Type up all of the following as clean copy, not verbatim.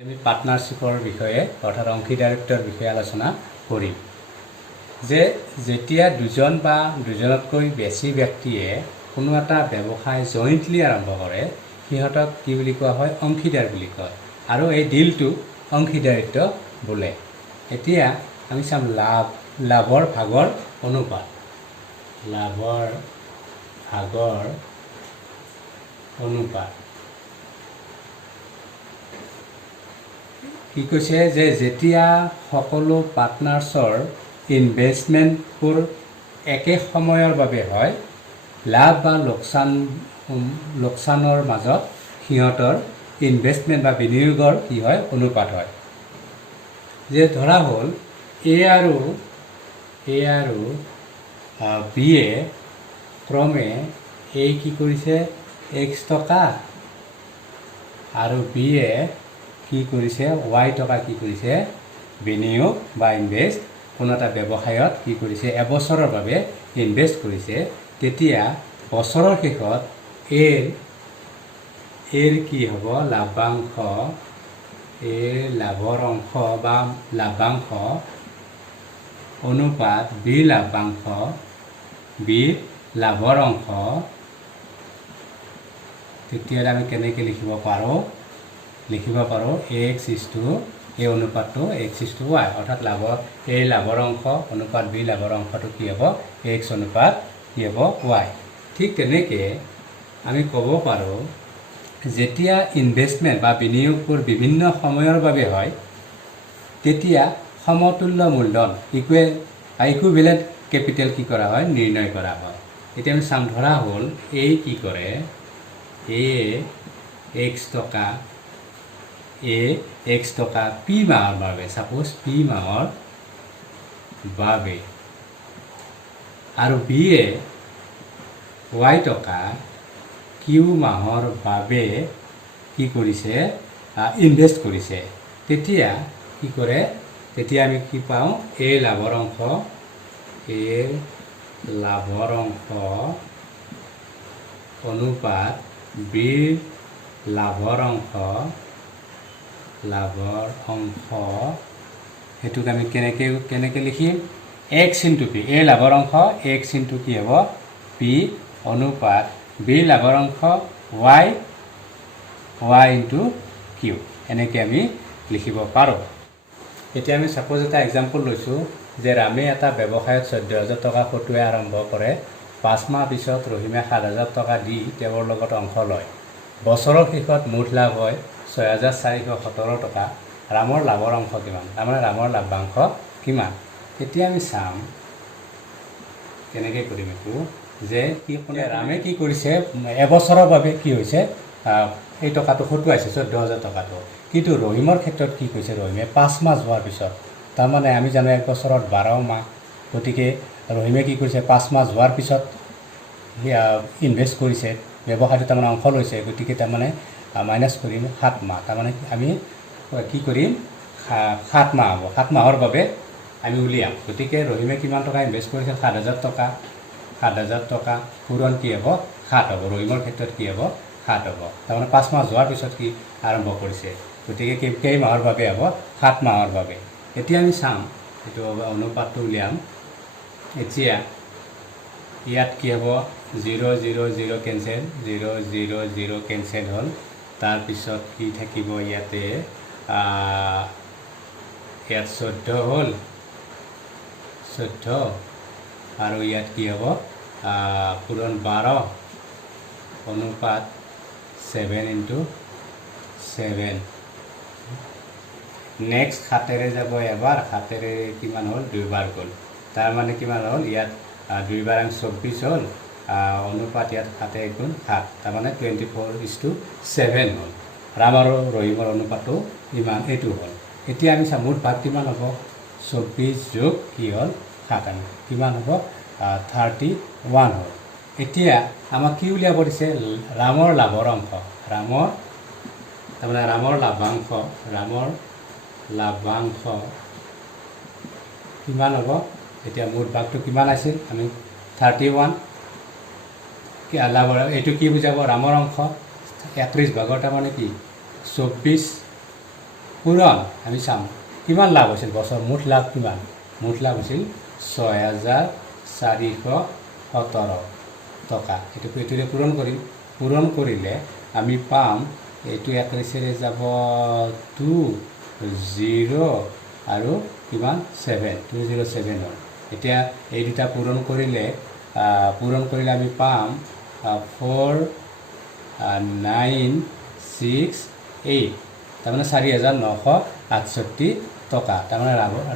আমি পাৰ্টনাৰশ্বিপৰ বিষয়ে অৰ্থাৎ অংশীদাৰিত্বৰ বিষয়ে আলোচনা কৰিম যে যেতিয়া দুজন বা দুজনতকৈ বেছি ব্যক্তিয়ে কোনো এটা ব্যৱসায় জইণ্টলি আৰম্ভ কৰে সিহঁতক কি বুলি কোৱা হয় অংশীদাৰ বুলি কয় আৰু এই ডিলটো অংশীদাৰিত্ব বোলে। এতিয়া আমি চাম লাভৰ ভাগৰ অনুপাত। লাভৰ ভাগৰ অনুপাত কি কৈছে যে যেতিয়া সকলো পাৰ্টনাৰ্ছৰ ইনভেষ্টমেণ্টবোৰ একে সময়ৰ বাবে হয় লাভ বা লোকচানৰ মাজত সিহঁতৰ ইনভেষ্টমেণ্ট বা বিনিয়োগৰ কি হয় অনুপাত হয়। যে ধৰা হ'ল এ আৰু বিয়ে ক্ৰমে এ কি কৰিছে x টকা আৰু বিয়ে কি কৰিছে y টকা কি কৰিছে বিনিয়োগ বা ইনভেষ্ট কোনো এটা ব্যৱসায়ত কি কৰিছে এবছৰৰ বাবে ইনভেষ্ট কৰিছে। তেতিয়া বছৰৰ শেষত এৰ কি হ'ব লাভাংশ লাভৰ অংশ বা লাভাংশ অনুপাত বি লাভৰ অংশ। তেতিয়াহ'লে আমি কেনেকৈ লিখিব পাৰোঁ x এই অনুপাতটো x/y অৰ্থাৎ লাভৰ অংশ অনুপাত বি লাভৰ অংশটো কি হ'ব x অনুপাত কি হ'ব y। ঠিক তেনেকৈ আমি ক'ব পাৰোঁ যেতিয়া ইনভেষ্টমেণ্ট বা বিনিয়োগবোৰ বিভিন্ন সময়ৰ বাবে হয় তেতিয়া সমতুল্য মূলধন ইকুইভেলেণ্ট কেপিটেল কি কৰা হয় নিৰ্ণয় কৰা হয়। এতিয়া আমি চাম ধৰা হ'ল এই কি কৰে x টকা পি মাহৰ বাবে ছাপ'জ পি মাহৰ বাবে আৰু বিয়ে y টকা কিউ মাহৰ বাবে কি কৰিছে ইনভেষ্ট কৰিছে। তেতিয়া কি কৰে তেতিয়া আমি কি পাওঁ এ লাভৰ অংশ অনুপাত বিৰ লাভৰ অংশ সেইটোক আমি কেনেকৈ লিখিম x ইনটু পি এ লাভৰ অংশ x ইনটু কি হ'ব পি অনুপাত বি লাভৰ অংশ y ইনটু কিউ এনেকৈ আমি লিখিব পাৰোঁ। এতিয়া আমি ছাপ'জ এটা এক্সাম্পল লৈছোঁ যে ৰামে এটা ব্যৱসায়ত 14,000 টকা খটুৱাই আৰম্ভ কৰে। 5 মাহ পিছত ৰহিমে 7,000 টকা দি তেওঁৰ লগত অংশ লয়। বছৰৰ শেষত মুঠ লাভ হয় 6,417 টকা। ৰামৰ লাভৰ অংশ কিমান তাৰমানে ৰামৰ লাভাংশ কিমান। এতিয়া আমি চাম কেনেকৈ কৰিম এইটো যে ৰামে কি কৰিছে এবছৰৰ বাবে কি হৈছে এই টকাটো খটুৱাইছে 14,000 টকাটো। কিন্তু ৰহিমৰ ক্ষেত্ৰত কি কৈছে ৰহিমে 5 মাহ যোৱাৰ পিছত তাৰমানে আমি জানো এক বছৰত 12 মাহ গতিকে ৰহিমে কি কৰিছে 5 মাহ যোৱাৰ পিছত ইনভেষ্ট কৰিছে ব্যৱসায়টো তাৰমানে অংশ লৈছে গতিকে তাৰমানে মাইনাছ কৰিম 7 মাহ তাৰমানে আমি কি কৰিম 7 মাহ হ'ব 7 মাহৰ বাবে আমি উলিয়াম। গতিকে ৰহিমে কিমান টকা ইনভেষ্ট কৰিছে 7,000 টকা 7,000 টকা পূৰণ কি হ'ব 7 হ'ব। ৰহিমৰ ক্ষেত্ৰত কি হ'ব 7 হ'ব তাৰমানে 5 মাহ যোৱাৰ পিছত কি আৰম্ভ কৰিছে গতিকে কেই মাহৰ বাবে হ'ব 7 মাহৰ বাবে। এতিয়া আমি চাম এইটো অনুপাতটো উলিয়াম। এতিয়া ইয়াত কি হ'ব 0 0 0 কেঞ্চেল 0 0 0 কেঞ্চেল হ'ল। তাৰপিছত কি থাকিব ইয়াত 14 হ'ল 14 আৰু ইয়াত কি হ'ব পূৰণ 12 অনুপাত 7 ইনটু 7। নেক্সট 7ৰে যাব এবাৰ 7ৰে কিমান হ'ল 2 বাৰ গ'ল তাৰমানে কিমান হ'ল ইয়াত 2 বাৰ 24 হ'ল অনুপাত ইয়াত 7 গুণ 7 তাৰমানে 24:7 হ'ল। ৰাম আৰু ৰহিমৰ অনুপাতটো ইমান এইটো হ'ল। এতিয়া আমি চাম মুঠ ভাগ কিমান হ'ব 24 যোগ কি হ'ল 7 আমি কিমান হ'ব 31 হ'ল। এতিয়া আমাক কি উলিয়াব দিছে ৰামৰ লাভৰ অংশ তাৰমানে ৰামৰ লাভাংশ কিমান হ'ব। এতিয়া মুঠ ভাগটো কিমান আছিল আমি 31 লাভৰ এইটো কি বুজাব ৰামৰ অংশ 31 ভাগৰ তাৰমানে কি 24 পূৰণ আমি চাম কিমান লাভ হৈছিল বছৰ মুঠ লাভ কিমান মুঠ লাভ হৈছিল ৬,৪১৭ টকা এইটোৰে পূৰণ কৰিম পূৰণ কৰিলে আমি পাম এইটো ১ যাব 2,0 আৰু কিমান 7,207 হ'ল এতিয়া এই দুটা পূৰণ কৰিলে আমি পাম 4,968 তাৰমানে 4,968 টকা তাৰমানে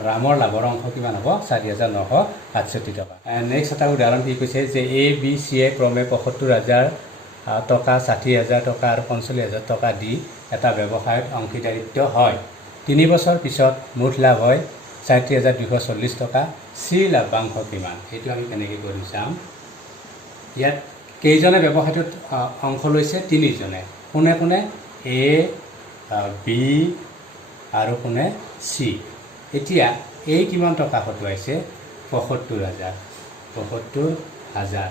ৰামৰ লাভৰ অংশ কিমান হ'ব 4,968 টকা নেক্সট এটা উদাহৰণ কি কৈছে যে এ বি চিয়ে ক্ৰমে ৭৫,০০০ টকা ৬০,০০০ টকা আৰু ৪৫,০০০ টকা দি এটা ব্যৱসায়ত অংশীদাৰিত্ব হয় ৩ বছৰ পিছত মুঠ লাভ হয় ৩৭,২৪০ টকা চি লাভাংশ কিমান সেইটো আমি কেনেকৈ কৰি চাম ইয়াত কেইজনে ব্যৱসায়টোত অংশ লৈছে ৩জনে কোনে কোনে এ বি আৰু কোনে চি এতিয়া এই কিমান টকা খটুৱাইছে ৭৫,০০০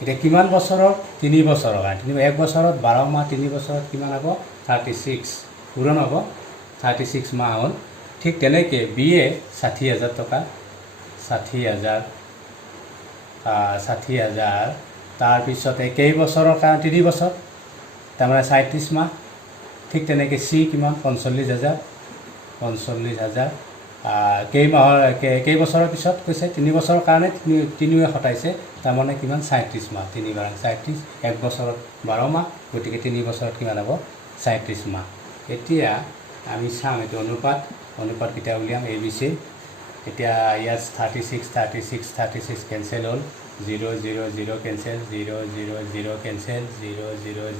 এতিয়া কিমান বছৰৰ ৩ বছৰৰ কাৰণে ১ বছৰত ১২ মাহ ৩ বছৰত কিমান হ'ব 36 পূৰণ হ'ব 36 মাহ হ'ল ঠিক তেনেকৈ বি এ ৬০,০০০ টকা ৬০,০০০ তাৰপিছতে কেইবছৰৰ কাৰণে ৩ বছৰ তাৰমানে ৩৭ মাহ ঠিক তেনেকৈ চি কিমান ৪৫,০০০ কেইবছৰৰ পিছত কৈছে ৩ বছৰৰ কাৰণে ৩য়ে খটাইছে তাৰমানে কিমান ৩৭ মাহ ৩ বাৰ ৩৭ 1 বছৰত ১২ মাহ গতিকে 3 বছৰত কিমান হ'ব ৩৭ মাহ এতিয়া আমি চাম এইটো অনুপাতকেইটা উলিয়াম এ বি চি এতিয়া ইয়াত 36 কেঞ্চেল হ'ল 0 কেঞ্চেল 0 কেঞ্চেল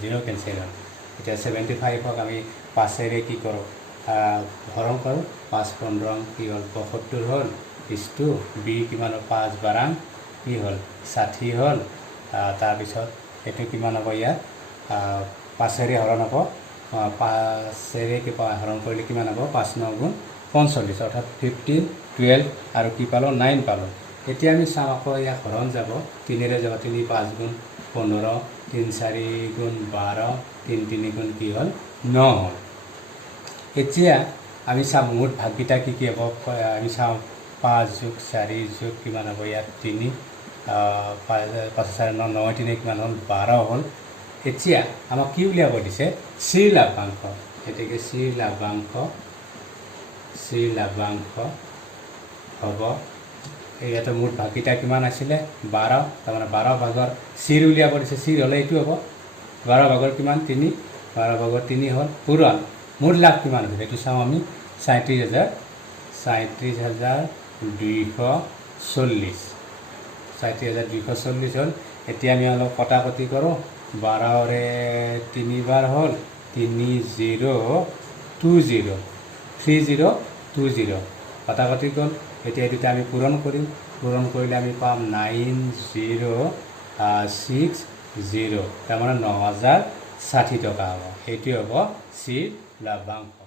0 কেঞ্চেল হ'ল এতিয়া 75ক আমি 5ৰে কি কৰোঁ হৰণ কৰোঁ 5 15 কি হ'ল ৭৫ হ'ল ইছটো বি কিমান 5 12 কি হ'ল 60 হ'ল তাৰপিছত এইটো কিমান হ'ব ইয়াত 5ৰে হৰণ হ'ব 5ৰে হৰণ কৰিলে কিমান হ'ব 5 9 গুণ 45 অৰ্থাৎ 15 12 আৰু কি পালোঁ 9 পালোঁ এতিয়া আমি চাওঁ আকৌ ইয়াক হৰণ যাব 3ৰে যাব 3 5 গুণ 15 3 4 গুণ 12 3 3 গুণ কি হ'ল 9 হ'ল এতিয়া আমি চাম মুঠ ভাগকেইটা কি হ'ব আমি চাওঁ 5 যোগ 4 যোগ কিমান হ'ব ইয়াত 3 5 4 9 9 3 কিমান হ'ল 12 হ'ল এতিয়া আমাক কি উলিয়াব দিছে চি লাভাংশ গতিকে চি লাভাংশ হ'ব ইয়াতে মুঠ ভাগকেইটা কিমান আছিলে 12 তাৰমানে 12 ভাগৰ চিৰ উলিয়াব দিছে চিৰ হ'লে এইটো হ'ব 12 ভাগৰ কিমান 3 12 ভাগৰ 3 হ'ল পূৰণ মুঠ লাভ কিমান হৈছে এইটো চাওঁ আমি ৩৭,২৪০ হ'ল এতিয়া আমি অলপ কটাকটি কৰোঁ 12ৰে 3 বাৰ হ'ল 3020 কটাকটি গ'ল এতিয়া এই দুটা আমি পূৰণ কৰিম পূৰণ কৰিলে আমি পাম 9060 তাৰমানে 9,060 টকা হ'ব এইটো হ'ব চিৰ লাভাংশ